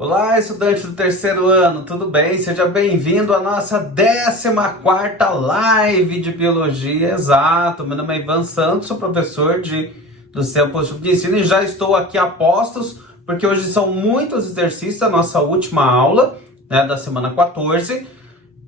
Olá, estudante do terceiro ano, tudo bem? Seja bem-vindo à nossa 14ª live de Biologia. Exato, meu nome é Ivan Santos, sou professor do Sistema Positivo de Ensino e já estou aqui a postos, porque hoje são muitos exercícios da nossa última aula, né, da semana 14,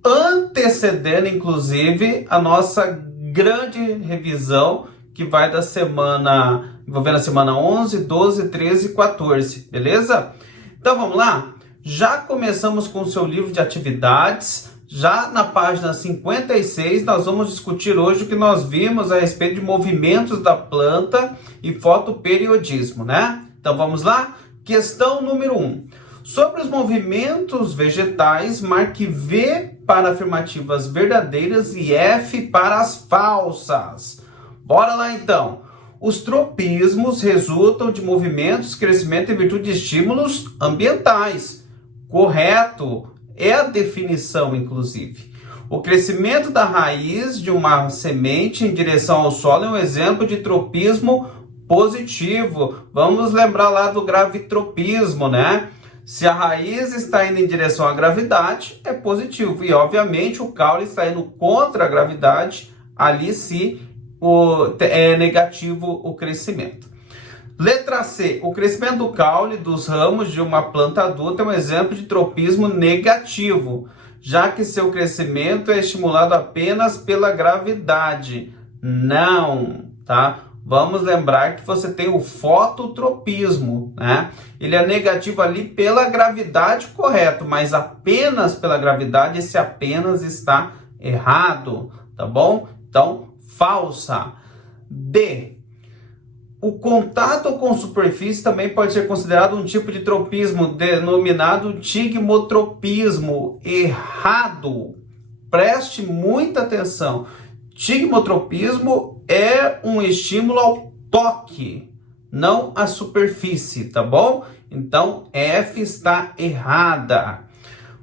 antecedendo, inclusive, a nossa grande revisão que vai da semana, envolvendo a semana 11, 12, 13 e 14, beleza? Então vamos lá? Já começamos com o seu livro de atividades. Já na página 56, nós vamos discutir hoje o que nós vimos a respeito de movimentos da planta e fotoperiodismo, né? Então vamos lá? Questão número 1. Sobre os movimentos vegetais, marque V para afirmativas verdadeiras e F para as falsas. Bora lá então! Os tropismos resultam de movimentos, crescimento em virtude de estímulos ambientais. Correto, é a definição, inclusive. O crescimento da raiz de uma semente em direção ao solo é um exemplo de tropismo positivo. Vamos lembrar lá do gravitropismo, né? Se a raiz está indo em direção à gravidade, é positivo. E, obviamente, o caule está indo contra a gravidade, ali sim, é negativo o crescimento. Letra C. O crescimento do caule dos ramos de uma planta adulta é um exemplo de tropismo negativo, já que seu crescimento é estimulado apenas pela gravidade. Não, tá? Vamos lembrar que você tem o fototropismo, né? Ele é negativo ali pela gravidade, correto, mas apenas pela gravidade, esse apenas está errado, tá bom? Então, falsa. D. O contato com superfície também pode ser considerado um tipo de tropismo denominado tigmotropismo. Errado. Preste muita atenção. Tigmotropismo é um estímulo ao toque, não à superfície, tá bom? Então, F está errada.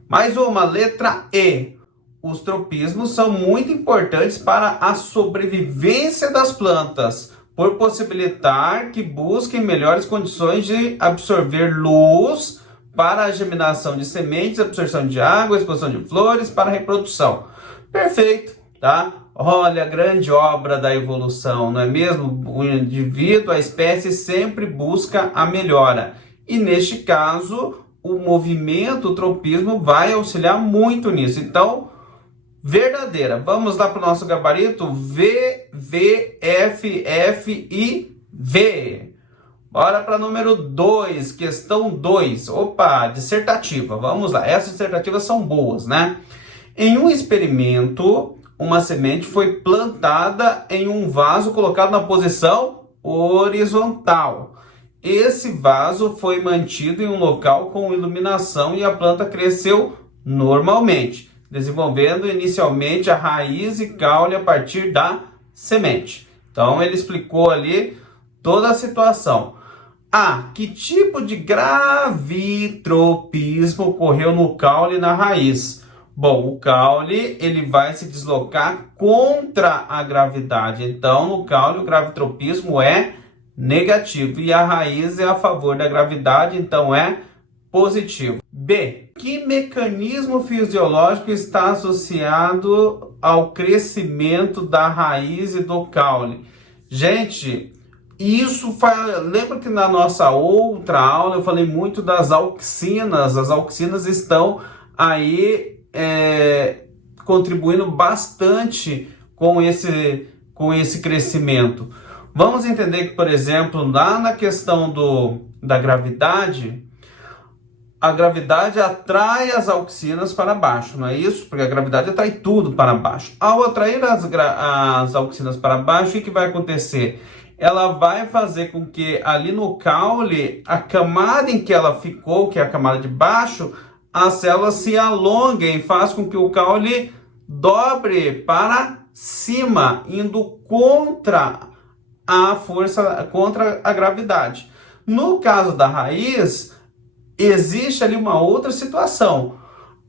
Mais uma, letra E. Os tropismos são muito importantes para a sobrevivência das plantas, por possibilitar que busquem melhores condições de absorver luz para a germinação de sementes, absorção de água, exposição de flores para a reprodução. Perfeito, tá? Olha, grande obra da evolução, não é mesmo? O indivíduo, a espécie sempre busca a melhora. E neste caso, o movimento, o tropismo, vai auxiliar muito nisso. Então, verdadeira. Vamos lá para o nosso gabarito. V, V, F, F e V. Bora para número 2, questão 2. Opa, dissertativa. Vamos lá. Essas dissertativas são boas, né? Em um experimento, uma semente foi plantada em um vaso colocado na posição horizontal. Esse vaso foi mantido em um local com iluminação e a planta cresceu normalmente, desenvolvendo inicialmente a raiz e caule a partir da semente. Então, ele explicou ali toda a situação. Que tipo de gravitropismo ocorreu no caule e na raiz? Bom, o caule ele vai se deslocar contra a gravidade. Então, no caule, o gravitropismo é negativo e a raiz é a favor da gravidade, então é positivo. B. Que mecanismo fisiológico está associado ao crescimento da raiz e do caule? Gente, isso faz... Lembra que na nossa outra aula eu falei muito das auxinas. As auxinas estão aí contribuindo bastante com esse crescimento. Vamos entender que, por exemplo, lá na questão da gravidade, a gravidade atrai as auxinas para baixo, não é isso? Porque a gravidade atrai tudo para baixo. Ao atrair as auxinas para baixo, o que vai acontecer? Ela vai fazer com que ali no caule, a camada em que ela ficou, que é a camada de baixo, as células se alonguem, faz com que o caule dobre para cima, indo contra a força, contra a gravidade. No caso da raiz, existe ali uma outra situação.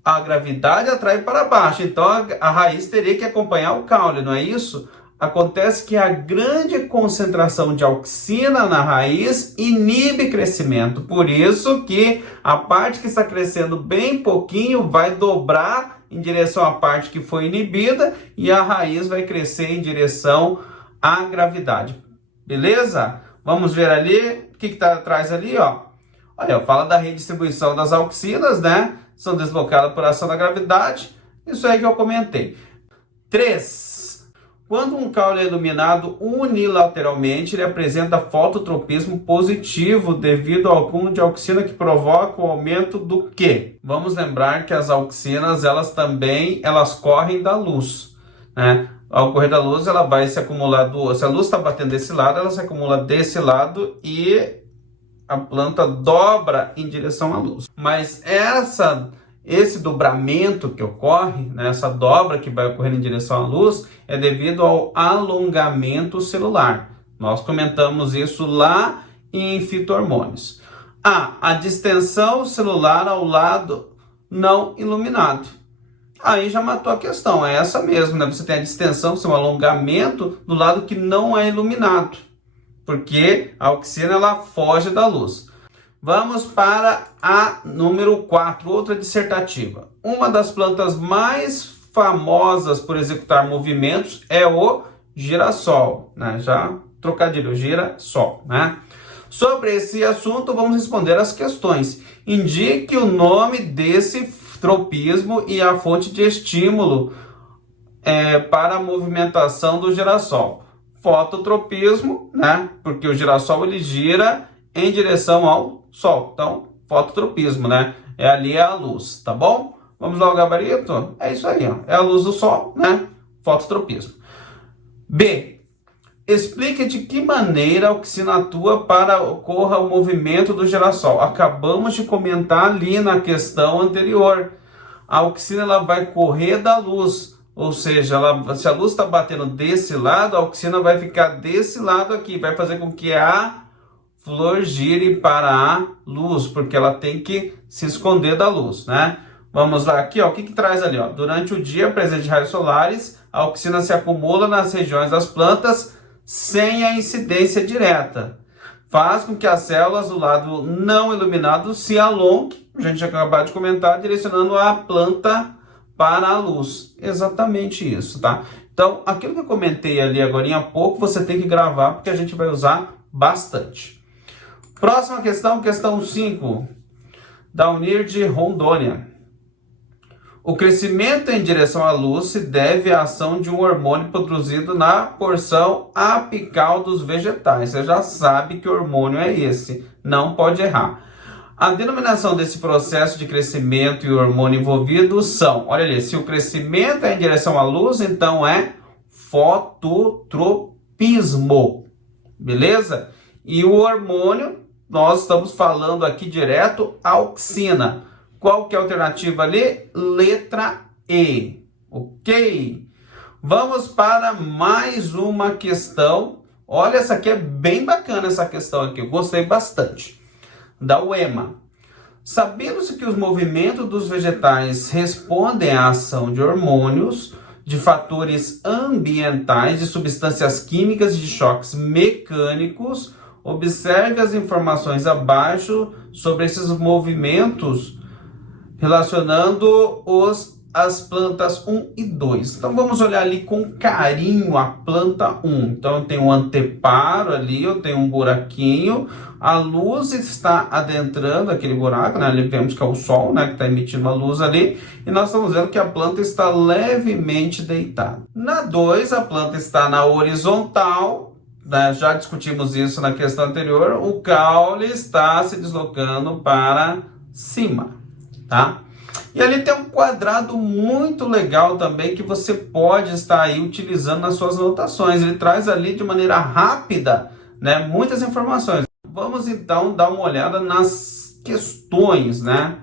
A gravidade atrai para baixo, então a raiz teria que acompanhar o caule, não é isso? Acontece que a grande concentração de auxina na raiz inibe crescimento. Por isso que a parte que está crescendo bem pouquinho vai dobrar em direção à parte que foi inibida e a raiz vai crescer em direção à gravidade. Beleza? Vamos ver ali o que está atrás ali, ó. Olha, fala da redistribuição das auxinas, né? São deslocadas por ação da gravidade. Isso aí que eu comentei. 3. Quando um caule é iluminado unilateralmente, ele apresenta fototropismo positivo devido ao acúmulo de auxina que provoca o aumento do quê? Vamos lembrar que as auxinas, elas correm da luz, né? Ao correr da luz, ela vai se acumular, se a luz está batendo desse lado, ela se acumula desse lado e a planta dobra em direção à luz. Mas esse dobramento que ocorre, né, essa dobra que vai ocorrer em direção à luz, é devido ao alongamento celular. Nós comentamos isso lá em fito-hormônios. A distensão celular ao lado não iluminado. Aí já matou a questão, é essa mesmo, né? Você tem a distensão, um alongamento do lado que não é iluminado, porque a auxina ela foge da luz. Vamos para a número 4, outra dissertativa. Uma das plantas mais famosas por executar movimentos é o girassol, né? Já trocadilho, girassol, né? Sobre esse assunto, vamos responder as questões. Indique o nome desse tropismo e a fonte de estímulo para a movimentação do girassol. Fototropismo, né? Porque o girassol ele gira em direção ao sol. Então, fototropismo, né? Ali é a luz, tá bom? Vamos lá ao gabarito? É isso aí, ó. É a luz do sol, né? Fototropismo. B. Explique de que maneira a auxina atua para que ocorra o movimento do girassol. Acabamos de comentar ali na questão anterior. A auxina ela vai correr da luz, ou seja, se a luz está batendo desse lado, a auxina vai ficar desse lado aqui, vai fazer com que a flor gire para a luz, porque ela tem que se esconder da luz, né? Vamos lá aqui, ó, o que traz ali, ó? Durante o dia, presente de raios solares, a auxina se acumula nas regiões das plantas sem a incidência direta. Faz com que as células do lado não iluminado se alonguem, a gente acabou de comentar, direcionando a planta para a luz. Exatamente isso, tá? Então, aquilo que eu comentei ali agora há pouco, você tem que gravar, porque a gente vai usar bastante. Próxima questão, questão 5, da Unir de Rondônia. O crescimento em direção à luz se deve à ação de um hormônio produzido na porção apical dos vegetais. Você já sabe que hormônio é esse, não pode errar. A denominação desse processo de crescimento e o hormônio envolvido são, olha ali, se o crescimento é em direção à luz, então é fototropismo, beleza? E o hormônio, nós estamos falando aqui direto, auxina. Qual que é a alternativa ali? Letra E, ok? Vamos para mais uma questão. Olha, essa aqui é bem bacana, essa questão aqui, eu gostei bastante. Da UEMA. Sabendo-se que os movimentos dos vegetais respondem à ação de hormônios, de fatores ambientais, de substâncias químicas e de choques mecânicos, observe as informações abaixo sobre esses movimentos relacionando as plantas 1 e 2. Então vamos olhar ali com carinho a planta 1. Então eu tenho um anteparo ali, eu tenho um buraquinho, a luz está adentrando aquele buraco, né? Ali vemos que é o sol, né, que está emitindo a luz ali, e nós estamos vendo que a planta está levemente deitada. Na 2, a planta está na horizontal, né? Já discutimos isso na questão anterior, o caule está se deslocando para cima. Tá? E ali tem um quadrado muito legal também que você pode estar aí utilizando nas suas anotações. Ele traz ali de maneira rápida, né, muitas informações. Vamos então dar uma olhada nas questões, né?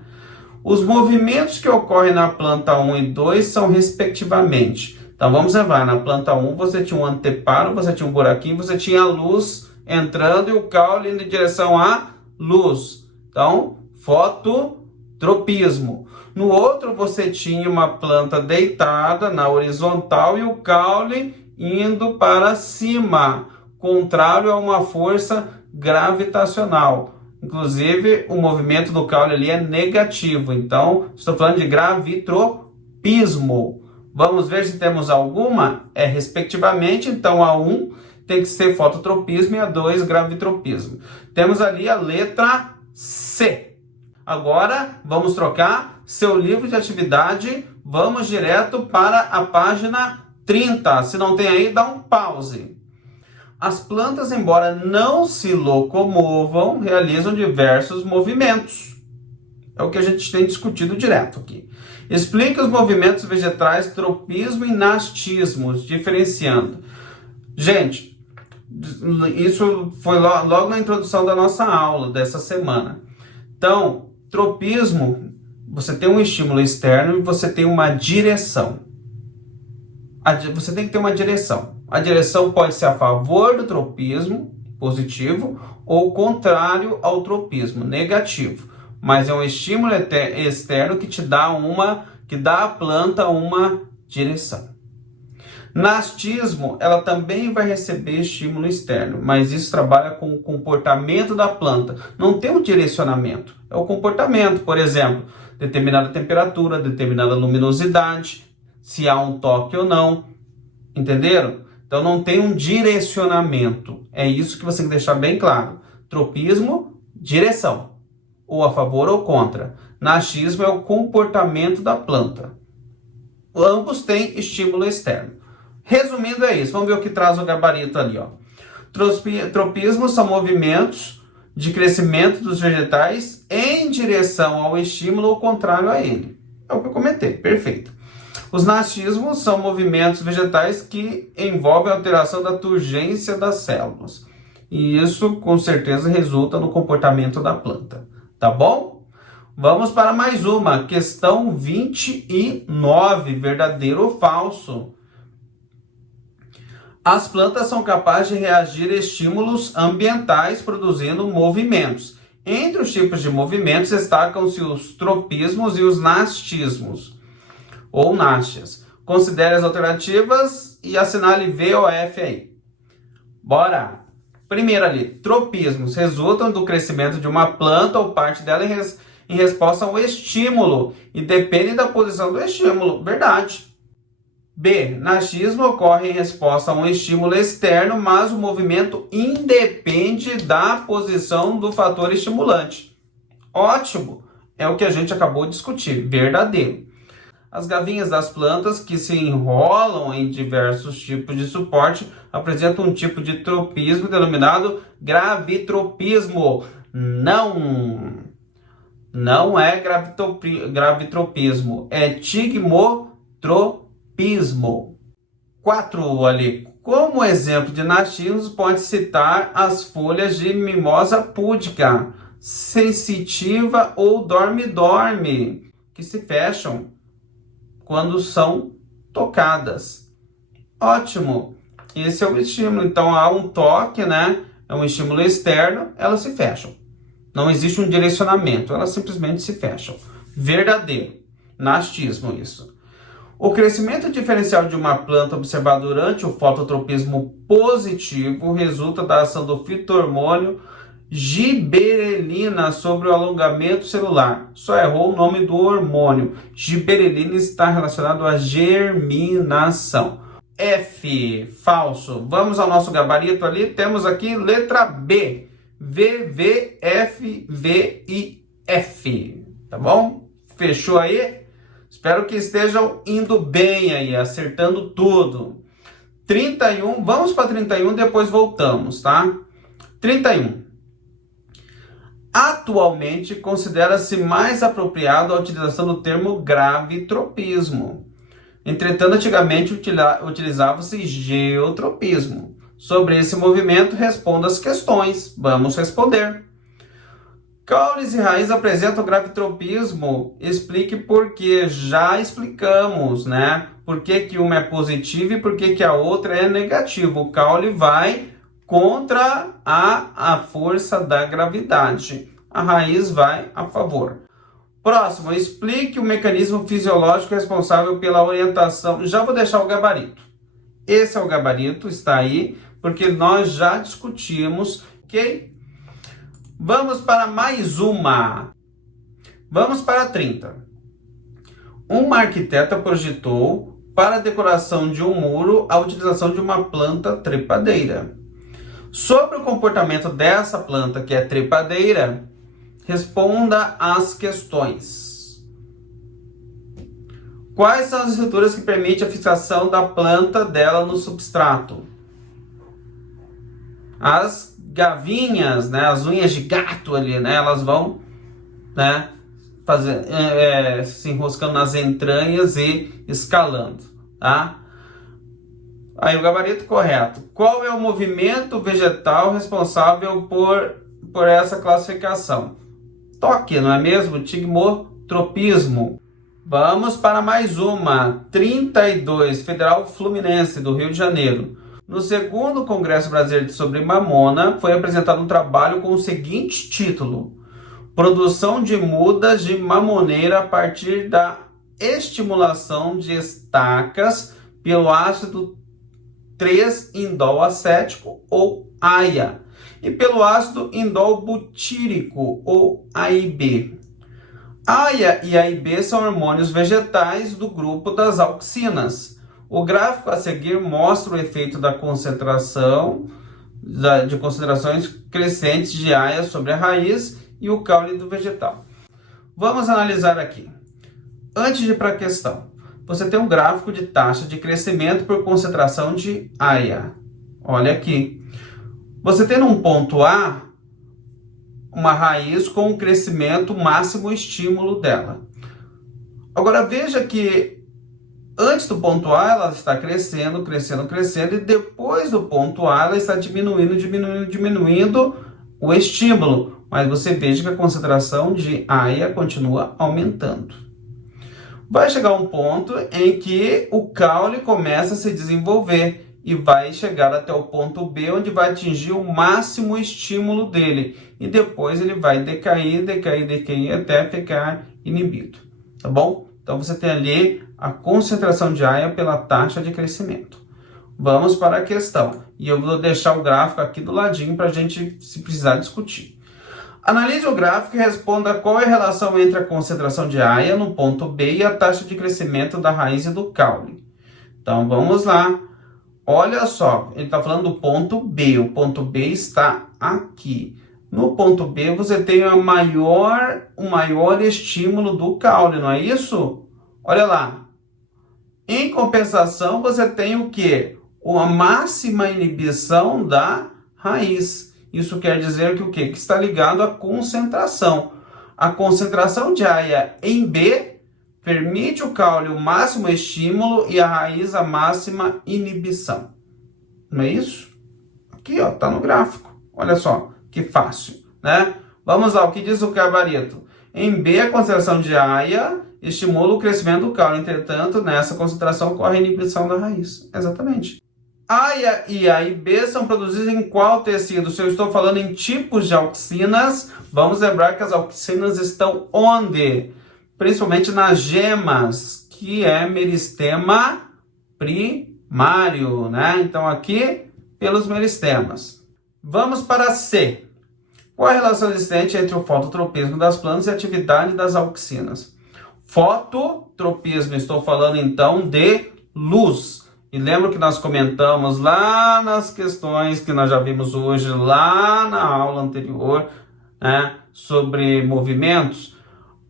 Os movimentos que ocorrem na planta 1 e 2 são respectivamente. Então vamos levar, na planta 1 você tinha um anteparo, você tinha um buraquinho, você tinha a luz entrando e o caule indo em direção à luz. Então, fototropismo. No outro, você tinha uma planta deitada na horizontal e o caule indo para cima, contrário a uma força gravitacional. Inclusive, o movimento do caule ali é negativo. Então, estou falando de gravitropismo. Vamos ver se temos alguma? Respectivamente, então, a 1 tem que ser fototropismo e a 2 gravitropismo. Temos ali a letra C. Agora, vamos trocar seu livro de atividade. Vamos direto para a página 30. Se não tem aí, dá um pause. As plantas, embora não se locomovam, realizam diversos movimentos. É o que a gente tem discutido direto aqui. Explica os movimentos vegetais, tropismo e nastismo, diferenciando. Gente, isso foi logo na introdução da nossa aula dessa semana. Então, tropismo, você tem um estímulo externo e você tem uma direção. Você tem que ter uma direção. A direção pode ser a favor do tropismo, positivo, ou contrário ao tropismo, negativo. Mas é um estímulo externo que dá à planta uma direção. Nastismo, ela também vai receber estímulo externo, mas isso trabalha com o comportamento da planta. Não tem um direcionamento, é o comportamento. Por exemplo, determinada temperatura, determinada luminosidade, se há um toque ou não. Entenderam? Então não tem um direcionamento. É isso que você tem que deixar bem claro. Tropismo, direção. Ou a favor ou contra. Nastismo é o comportamento da planta. Ambos têm estímulo externo. Resumindo é isso. Vamos ver o que traz o gabarito ali. Ó. Tropismo são movimentos de crescimento dos vegetais em direção ao estímulo ou contrário a ele. É o que eu comentei. Perfeito. Os nastismos são movimentos vegetais que envolvem a alteração da turgência das células. E isso, com certeza, resulta no comportamento da planta. Tá bom? Vamos para mais uma. Questão 29. Verdadeiro ou falso? As plantas são capazes de reagir a estímulos ambientais produzindo movimentos. Entre os tipos de movimentos destacam-se os tropismos e os nastismos. Ou nástias. Considere as alternativas e assinale V ou F aí. Bora! Primeiro ali, tropismos resultam do crescimento de uma planta ou parte dela em resposta ao estímulo e dependem da posição do estímulo. Verdade. B. Nastismo ocorre em resposta a um estímulo externo, mas o movimento independe da posição do fator estimulante. Ótimo! É o que a gente acabou de discutir. Verdadeiro. As gavinhas das plantas que se enrolam em diversos tipos de suporte apresentam um tipo de tropismo denominado gravitropismo. Não é gravitropismo, é tigmotropismo. 4 ali. Como exemplo de nastismos, pode citar as folhas de mimosa púdica, sensitiva ou dorme-dorme, que se fecham quando são tocadas. Ótimo! Esse é o estímulo. Então, há um toque, né? É um estímulo externo, elas se fecham. Não existe um direcionamento, elas simplesmente se fecham. Verdadeiro. Nastismo, isso. O crescimento diferencial de uma planta observado durante o fototropismo positivo resulta da ação do fitohormônio giberelina sobre o alongamento celular. Só errou o nome do hormônio. Giberelina está relacionado à germinação. F, falso. Vamos ao nosso gabarito ali. Temos aqui letra B. V, V, F, V e F. Tá bom? Fechou aí? Espero que estejam indo bem aí, acertando tudo. 31, vamos para 31, depois voltamos, tá? 31. Atualmente, considera-se mais apropriado a utilização do termo gravitropismo. Entretanto, antigamente utilizava-se geotropismo. Sobre esse movimento, responda as questões. Vamos responder. Caules e raízes apresentam gravitropismo. Explique por quê. Já explicamos, né? Por que uma é positiva e por que a outra é negativa. O caule vai contra a força da gravidade. A raiz vai a favor. Próximo, explique o mecanismo fisiológico responsável pela orientação. Já vou deixar o gabarito. Esse é o gabarito, está aí, porque nós já discutimos, ok? Vamos para mais uma. Vamos para a 30. Uma arquiteta projetou para a decoração de um muro a utilização de uma planta trepadeira. Sobre o comportamento dessa planta, que é trepadeira, responda às questões. Quais são as estruturas que permitem a fixação da planta dela no substrato? As gavinhas, né, as unhas de gato ali, né, elas vão, né, se enroscando nas entranhas e escalando, tá? Aí o gabarito correto. Qual é o movimento vegetal responsável por essa classificação? Toque, não é mesmo? Tigmotropismo. Vamos para mais uma. 32, Federal Fluminense, do Rio de Janeiro. No segundo Congresso Brasileiro sobre Mamona, foi apresentado um trabalho com o seguinte título: Produção de mudas de mamoneira a partir da estimulação de estacas pelo ácido 3-indol acético, ou AIA, e pelo ácido indol butírico, ou AIB. AIA e AIB são hormônios vegetais do grupo das auxinas. O gráfico a seguir mostra o efeito da concentração de concentrações crescentes de AIA sobre a raiz e o caule do vegetal. Vamos analisar aqui. Antes de ir para a questão, você tem um gráfico de taxa de crescimento por concentração de AIA. Olha aqui. Você tem num ponto A uma raiz com o crescimento máximo estímulo dela. Agora veja que antes do ponto A ela está crescendo, crescendo, crescendo, e depois do ponto A ela está diminuindo, diminuindo, diminuindo o estímulo. Mas você veja que a concentração de AIA continua aumentando. Vai chegar um ponto em que o caule começa a se desenvolver e vai chegar até o ponto B, onde vai atingir o máximo estímulo dele. E depois ele vai decair, decair, decair, até ficar inibido. Tá bom? Então você tem ali a concentração de AIA pela taxa de crescimento. Vamos para a questão. E eu vou deixar o gráfico aqui do ladinho para a gente, se precisar, discutir. Analise o gráfico e responda qual é a relação entre a concentração de AIA no ponto B e a taxa de crescimento da raiz e do caule. Então vamos lá. Olha só, ele está falando do ponto B. O ponto B está aqui. No ponto B você tem o maior estímulo do caule, não é isso? Olha lá. Em compensação, você tem o quê? A máxima inibição da raiz. Isso quer dizer que o quê? Que está ligado à concentração. A concentração de AIA em B permite o caule o máximo estímulo e a raiz a máxima inibição. Não é isso? Aqui, ó, tá no gráfico. Olha só, que fácil, né? Vamos lá, o que diz o gabarito? Em B, a concentração de AIA estimula o crescimento do caule. Entretanto, nessa concentração ocorre a inibição da raiz. Exatamente. AIA e AIB são produzidos em qual tecido? Se eu estou falando em tipos de auxinas, vamos lembrar que as auxinas estão onde? Principalmente nas gemas, que é meristema primário, né? Então aqui, pelos meristemas. Vamos para C. Qual a relação existente entre o fototropismo das plantas e a atividade das auxinas? Fototropismo, estou falando então de luz. E lembra que nós comentamos lá nas questões que nós já vimos hoje, lá na aula anterior, né, sobre movimentos.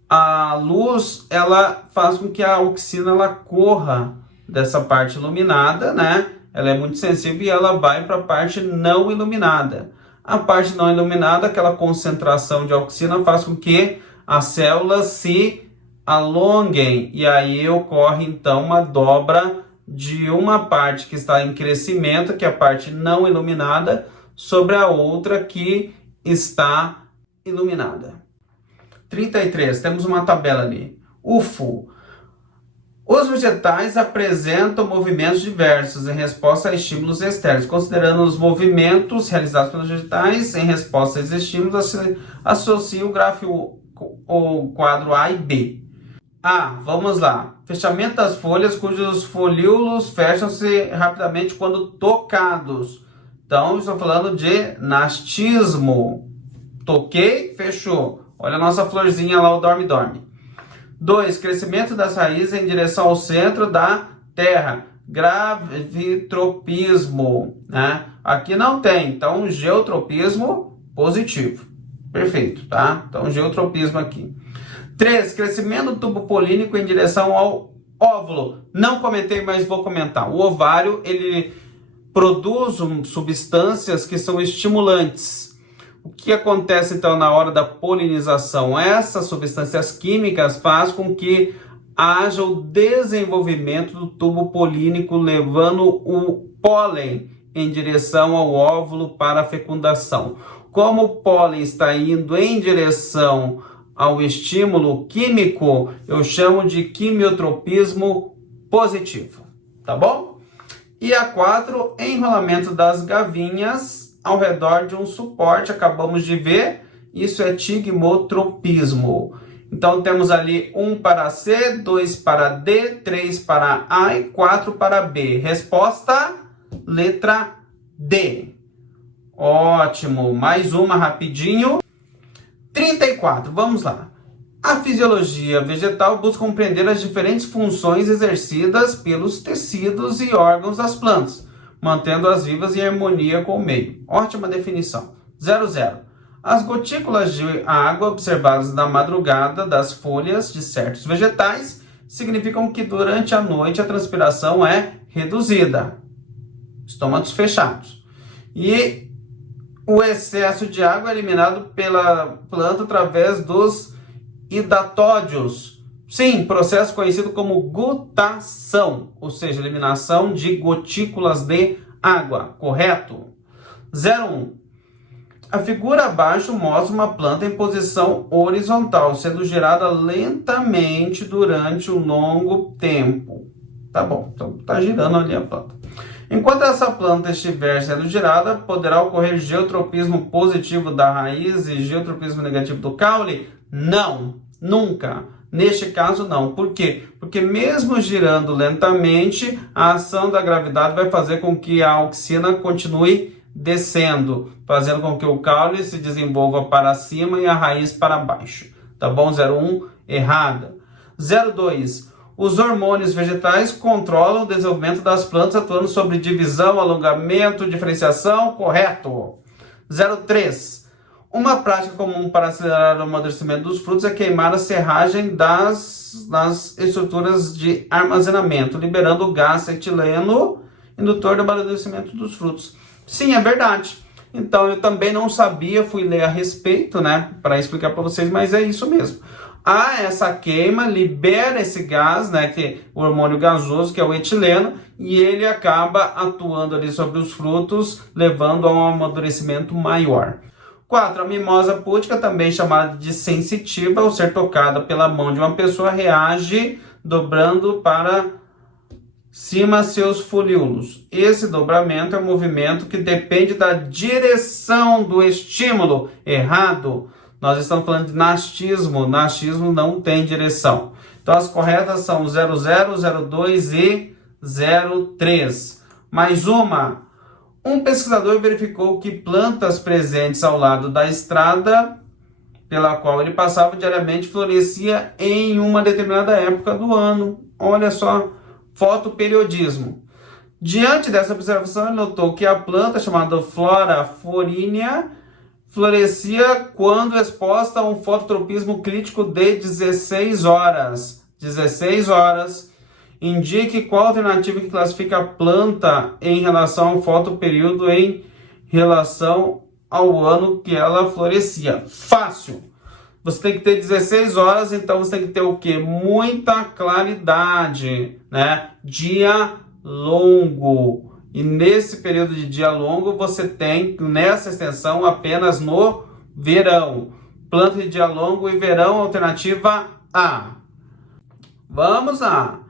A luz, ela faz com que a auxina ela corra dessa parte iluminada, né? Ela é muito sensível e ela vai para a parte não iluminada. A parte não iluminada, aquela concentração de auxina faz com que as células se alonguem. E aí ocorre então uma dobra de uma parte que está em crescimento, que é a parte não iluminada, sobre a outra que está iluminada. 33, temos uma tabela ali. UFO. Os vegetais apresentam movimentos diversos em resposta a estímulos externos. Considerando os movimentos realizados pelos vegetais em resposta a esses estímulos, associa o gráfico, o quadro A e B. Vamos lá. Fechamento das folhas cujos folíolos fecham-se rapidamente quando tocados. Então, estou falando de nastismo. Toquei, fechou. Olha a nossa florzinha lá, o dorme-dorme. 2. Crescimento das raízes em direção ao centro da terra. Gravitropismo, né? Aqui não tem, então geotropismo positivo. Perfeito, tá? Então geotropismo aqui. 3. Crescimento do tubo polínico em direção ao óvulo. Não comentei, mas vou comentar. O ovário, ele produz substâncias que são estimulantes. O que acontece então na hora da polinização? Essas substâncias químicas fazem com que haja o desenvolvimento do tubo polínico, levando o pólen em direção ao óvulo para a fecundação. Como o pólen está indo em direção ao estímulo químico, eu chamo de quimiotropismo positivo, tá bom? E a 4, enrolamento das gavinhas ao redor de um suporte, acabamos de ver, isso é tigmotropismo. Então temos ali 1 para C, 2 para D, 3 para A e 4 para B. Resposta, letra D. Ótimo, mais uma rapidinho. 34, vamos lá. A fisiologia vegetal busca compreender as diferentes funções exercidas pelos tecidos e órgãos das plantas, mantendo-as vivas em harmonia com o meio. Ótima definição. 00. As gotículas de água observadas na madrugada das folhas de certos vegetais significam que durante a noite a transpiração é reduzida. Estômagos fechados. E o excesso de água é eliminado pela planta através dos hidatódios. Sim, processo conhecido como gutação, ou seja, eliminação de gotículas de água, correto? 01. A figura abaixo mostra uma planta em posição horizontal, sendo girada lentamente durante um longo tempo. Tá bom, então tá girando ali a planta. Enquanto essa planta estiver sendo girada, poderá ocorrer geotropismo positivo da raiz e geotropismo negativo do caule? Não, nunca. Neste caso, não. Por quê? Porque mesmo girando lentamente, a ação da gravidade vai fazer com que a auxina continue descendo, fazendo com que o caule se desenvolva para cima e a raiz para baixo. Tá bom? 01, errada. 02. Os hormônios vegetais controlam o desenvolvimento das plantas, atuando sobre divisão, alongamento, diferenciação, correto. 03. Uma prática comum para acelerar o amadurecimento dos frutos é queimar a serragem das estruturas de armazenamento, liberando o gás etileno, indutor do amadurecimento dos frutos. Sim, é verdade. Então, eu também não sabia, fui ler a respeito, né, para explicar para vocês, mas é isso mesmo. Essa queima libera esse gás, né, que é o hormônio gasoso, que é o etileno, e ele acaba atuando ali sobre os frutos, levando a um amadurecimento maior. 4. A mimosa púdica, também chamada de sensitiva, ao ser tocada pela mão de uma pessoa, reage dobrando para cima seus folíolos. Esse dobramento é um movimento que depende da direção do estímulo. Errado. Nós estamos falando de nastismo. Nastismo não tem direção. Então as corretas são 00, 02 e 03. Mais uma. Um pesquisador verificou que plantas presentes ao lado da estrada pela qual ele passava diariamente florescia em uma determinada época do ano. Olha só, fotoperiodismo. Diante dessa observação, ele notou que a planta chamada Flora forinea florescia quando exposta a um fototropismo crítico de 16 horas. 16 horas. Indique qual alternativa que classifica a planta em relação ao fotoperíodo em relação ao ano que ela florescia. Fácil. Você tem que ter 16 horas, então você tem que ter o quê? Muita claridade, né? Dia longo. E nesse período de dia longo, você tem nessa extensão apenas no verão. Planta de dia longo e verão, alternativa A. Vamos lá.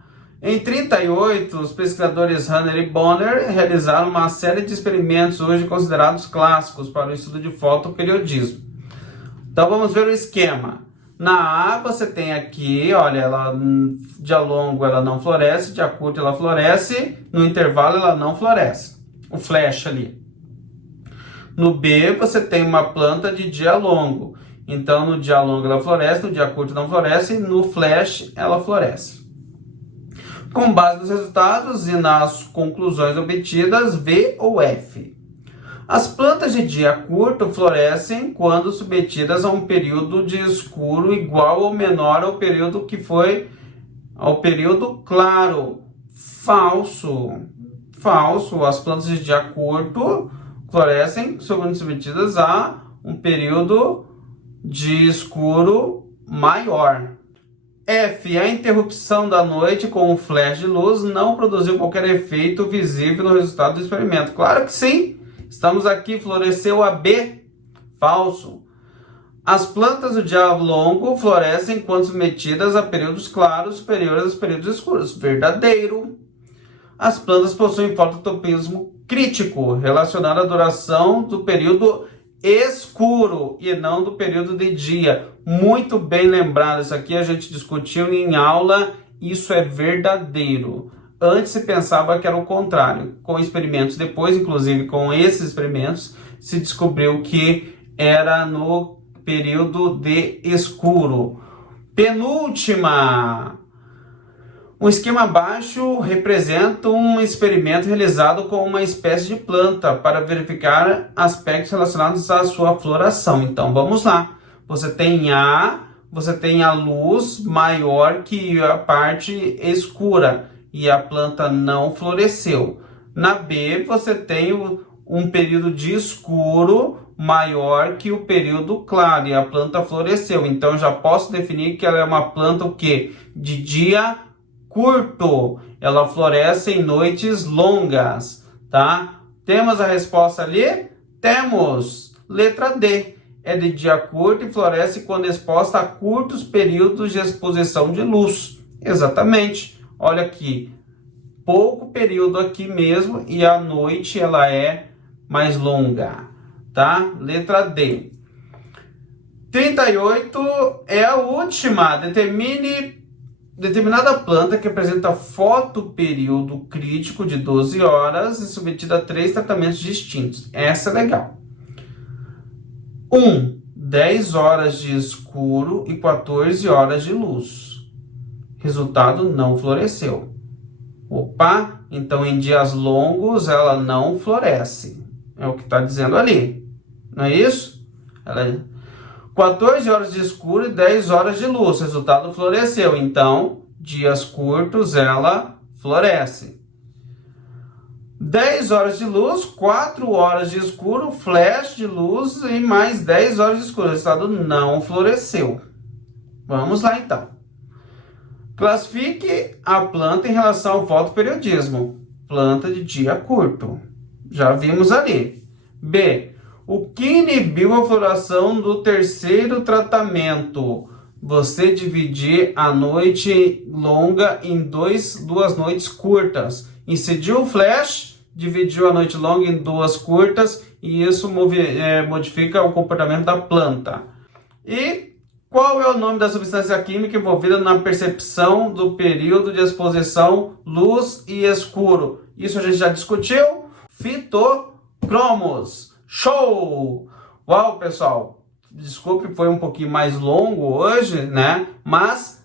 Em 38, os pesquisadores Hanner e Bonner realizaram uma série de experimentos hoje considerados clássicos para o estudo de fotoperiodismo. Então vamos ver o esquema. Na A você tem aqui, olha, ela dia longo ela não floresce, dia curto ela floresce, no intervalo ela não floresce. O flash ali. No B você tem uma planta de dia longo. Então no dia longo ela floresce, no dia curto não floresce, no flash ela floresce. Com base nos resultados e nas conclusões obtidas, V ou F. As plantas de dia curto florescem quando submetidas a um período de escuro igual ou menor ao período que foi ao período claro. Falso. Falso. As plantas de dia curto florescem quando submetidas a um período de escuro maior. F. A interrupção da noite com um flash de luz não produziu qualquer efeito visível no resultado do experimento. Claro que sim. Estamos aqui, floresceu a B. Falso. As plantas do dia longo florescem quando submetidas a períodos claros superiores aos períodos escuros. Verdadeiro. As plantas possuem fototropismo crítico, relacionado à duração do período escuro e não do período de dia. Muito bem lembrado, isso aqui a gente discutiu em aula, isso é verdadeiro. Antes se pensava que era o contrário. Com experimentos depois, inclusive com esses experimentos, se descobriu que era no período de escuro. Penúltima. Um esquema abaixo representa um experimento realizado com uma espécie de planta para verificar aspectos relacionados à sua floração. Então, vamos lá. Você tem a luz maior que a parte escura e a planta não floresceu. Na B, você tem um período de escuro maior que o período claro e a planta floresceu. Então, já posso definir que ela é uma planta o quê? De dia curto. Ela floresce em noites longas, tá? Temos a resposta ali? Temos. Letra D. É de dia curto e floresce quando exposta a curtos períodos de exposição de luz. Exatamente. Olha aqui. Pouco período aqui mesmo e a noite ela é mais longa, tá? Letra D. 38 é a última. Determinada planta que apresenta fotoperíodo crítico de 12 horas e submetida a 3 tratamentos distintos. Essa é legal. 10 horas de escuro e 14 horas de luz. Resultado, não floresceu. Opa, então em dias longos ela não floresce. É o que está dizendo ali. Não é isso? 14 horas de escuro e 10 horas de luz. Resultado, floresceu. Então, dias curtos ela floresce. 10 horas de luz, 4 horas de escuro, flash de luz e mais 10 horas de escuro. Resultado, não floresceu. Vamos lá então. Classifique a planta em relação ao fotoperiodismo. Planta de dia curto. Já vimos ali. B. O que inibiu a floração do terceiro tratamento? Você dividir a noite longa em duas noites curtas. Incidiu o flash, dividiu a noite longa em 2 curtas e isso modifica o comportamento da planta. E qual é o nome da substância química envolvida na percepção do período de exposição luz e escuro? Isso a gente já discutiu. Fitocromos. Show! Uau, pessoal! Desculpe, foi um pouquinho mais longo hoje, né? Mas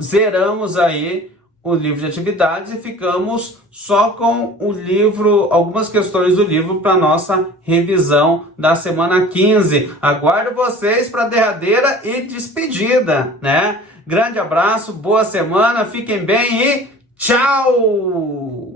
zeramos aí o livro de atividades e ficamos só com o livro, algumas questões do livro para nossa revisão da semana 15. Aguardo vocês para a derradeira e despedida, né? Grande abraço, boa semana, fiquem bem e tchau!